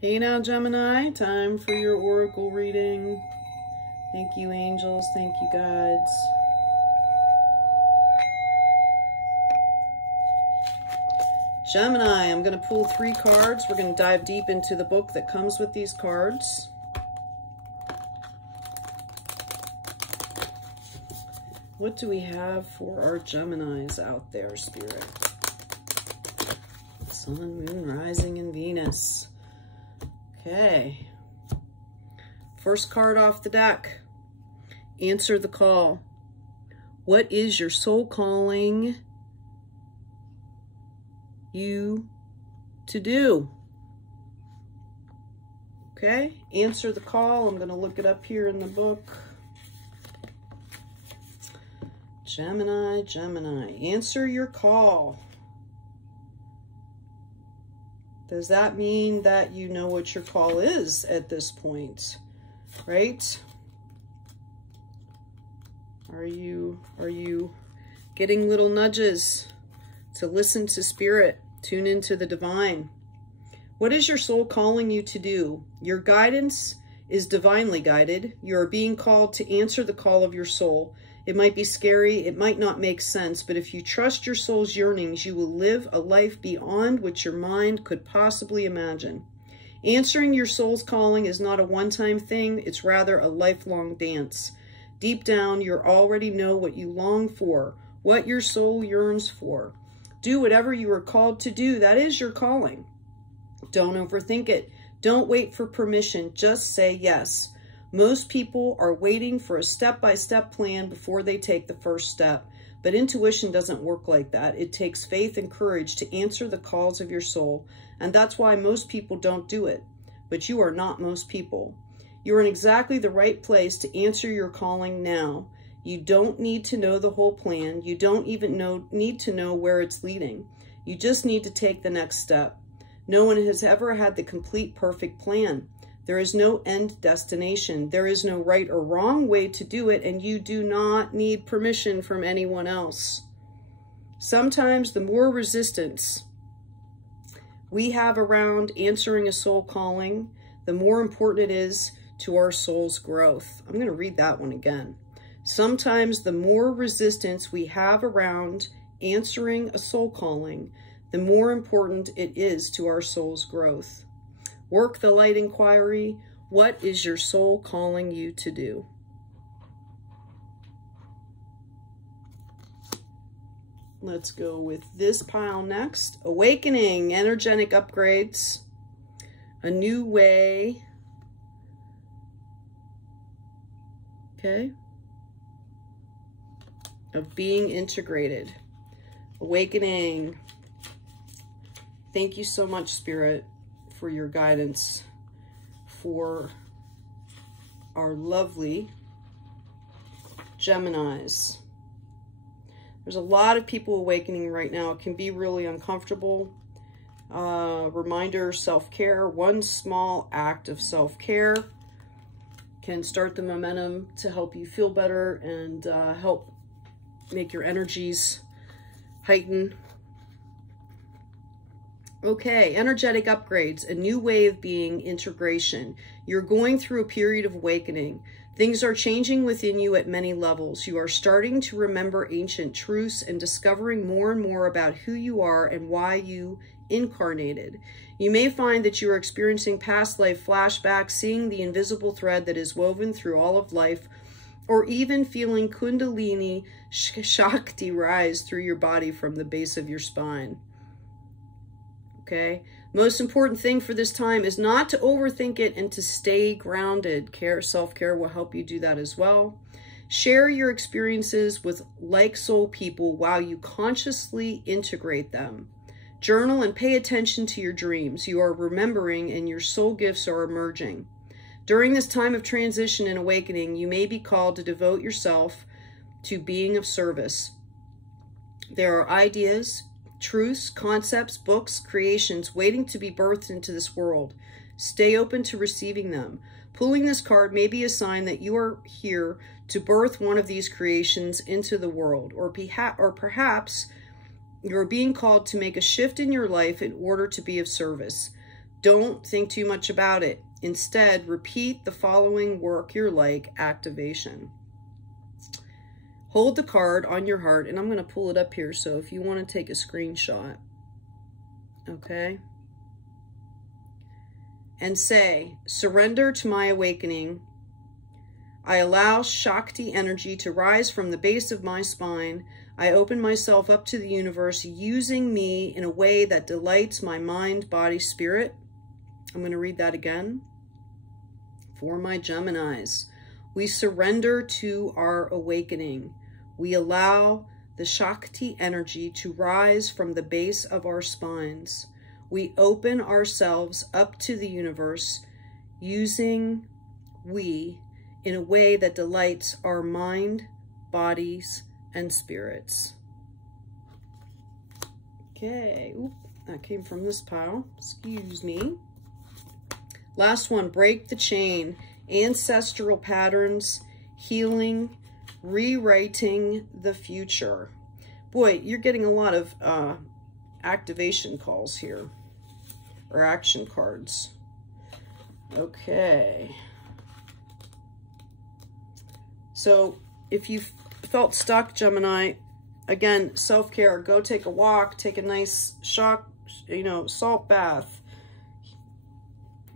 Hey now, Gemini, time for your oracle reading. Thank you, angels. Thank you, guides. Gemini, I'm going to pull 3 cards. We're going to dive deep into the book that comes with these cards. What do we have for our Geminis out there, Spirit? Sun, Moon, Rising, and Venus. Okay. First card off the deck. Answer the call. What is your soul calling you to do? Okay. Answer the call. I'm going to look it up here in the book. Gemini, Gemini. Answer your call. Does that mean that you know what your call is at this point, right? Are you getting little nudges to listen to Spirit, tune into the divine? What is your soul calling you to do? Your guidance is divinely guided. You are being called to answer the call of your soul. It might be scary, it might not make sense, but if you trust your soul's yearnings, you will live a life beyond what your mind could possibly imagine. Answering your soul's calling is not a one-time thing, it's rather a lifelong dance. Deep down, you already know what you long for, what your soul yearns for. Do whatever you are called to do, that is your calling. Don't overthink it. Don't wait for permission, just say yes. Most people are waiting for a step-by-step plan before they take the first step. But intuition doesn't work like that. It takes faith and courage to answer the calls of your soul. And that's why most people don't do it. But you are not most people. You're in exactly the right place to answer your calling now. You don't need to know the whole plan. You don't even need to know where it's leading. You just need to take the next step. No one has ever had the complete perfect plan. There is no end destination. There is no right or wrong way to do it, and you do not need permission from anyone else. Sometimes the more resistance we have around answering a soul calling, the more important it is to our soul's growth. I'm going to read that one again. Sometimes the more resistance we have around answering a soul calling, the more important it is to our soul's growth. Work the light inquiry. What is your soul calling you to do? Let's go with this pile next. Awakening, energetic upgrades, a new way. Okay. Of being integrated. Awakening. Thank you so much, Spirit, for your guidance for our lovely Geminis. There's a lot of people awakening right now. It can be really uncomfortable. Reminder, self-care. One small act of self-care can start the momentum to help you feel better and help make your energies heighten. Okay, energetic upgrades, a new way of being, integration. You're going through a period of awakening. Things are changing within you at many levels. You are starting to remember ancient truths and discovering more and more about who you are and why you incarnated. You may find that you are experiencing past life flashbacks, seeing the invisible thread that is woven through all of life, or even feeling Kundalini Shakti rise through your body from the base of your spine. Okay, most important thing for this time is not to overthink it and to stay grounded. Self-care will help you do that as well. Share your experiences with like soul people while you consciously integrate them. Journal and pay attention to your dreams. You are remembering and your soul gifts are emerging. During this time of transition and awakening, you may be called to devote yourself to being of service. There are ideas, truths, concepts, books, creations waiting to be birthed into this world. Stay open to receiving them. Pulling this card may be a sign that you are here to birth one of these creations into the world, or perhaps you're being called to make a shift in your life in order to be of service. Don't think too much about it. Instead, repeat the following work your like activation. Hold the card on your heart, and I'm going to pull it up here, so if you want to take a screenshot, okay? And say, surrender to my awakening. I allow Shakti energy to rise from the base of my spine. I open myself up to the universe, using me in a way that delights my mind, body, spirit. I'm going to read that again. For my Geminis, we surrender to our awakening. We allow the Shakti energy to rise from the base of our spines. We open ourselves up to the universe, using we in a way that delights our mind, bodies, and spirits. Okay, oop, that came from this pile. Excuse me. Last one, break the chain. Ancestral patterns, healing, rewriting the future. Boy, you're getting a lot of activation calls here, or action cards. Okay. So if you felt stuck, Gemini, again, self-care, go take a walk, take a nice salt bath,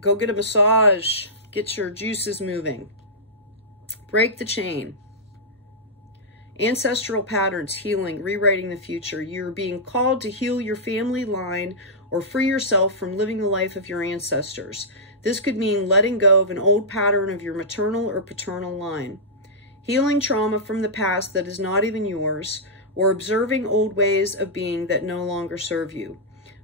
go get a massage, get your juices moving. Break the chain. Ancestral patterns, healing, rewriting the future. You're being called to heal your family line or free yourself from living the life of your ancestors. This could mean letting go of an old pattern of your maternal or paternal line, healing trauma from the past that is not even yours, or observing old ways of being that no longer serve you.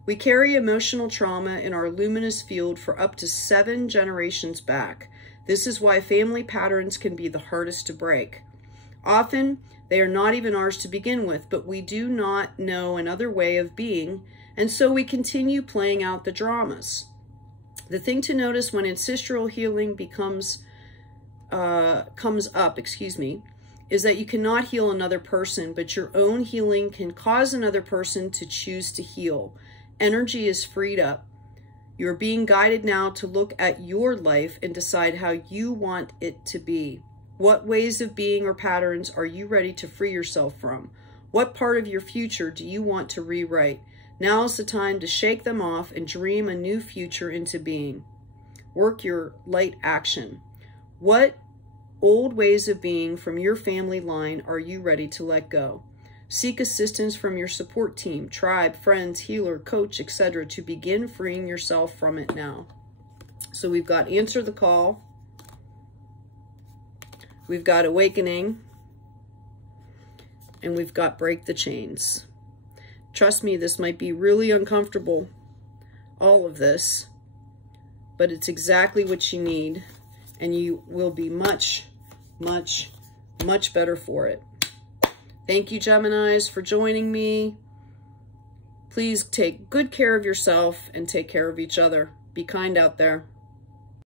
We carry emotional trauma in our luminous field for up to 7 generations back. This is why family patterns can be the hardest to break. Often, they are not even ours to begin with, but we do not know another way of being, and so we continue playing out the dramas. The thing to notice when ancestral healing comes up, is that you cannot heal another person, but your own healing can cause another person to choose to heal. Energy is freed up. You're being guided now to look at your life and decide how you want it to be. What ways of being or patterns are you ready to free yourself from? What part of your future do you want to rewrite? Now is the time to shake them off and dream a new future into being. Work your light action. What old ways of being from your family line are you ready to let go? Seek assistance from your support team, tribe, friends, healer, coach, etc. to begin freeing yourself from it now. So we've got answer the call. We've got awakening. And we've got break the chains. Trust me, this might be really uncomfortable, all of this, but it's exactly what you need, and you will be much, much, much better for it. Thank you, Geminis, for joining me. Please take good care of yourself and take care of each other. Be kind out there.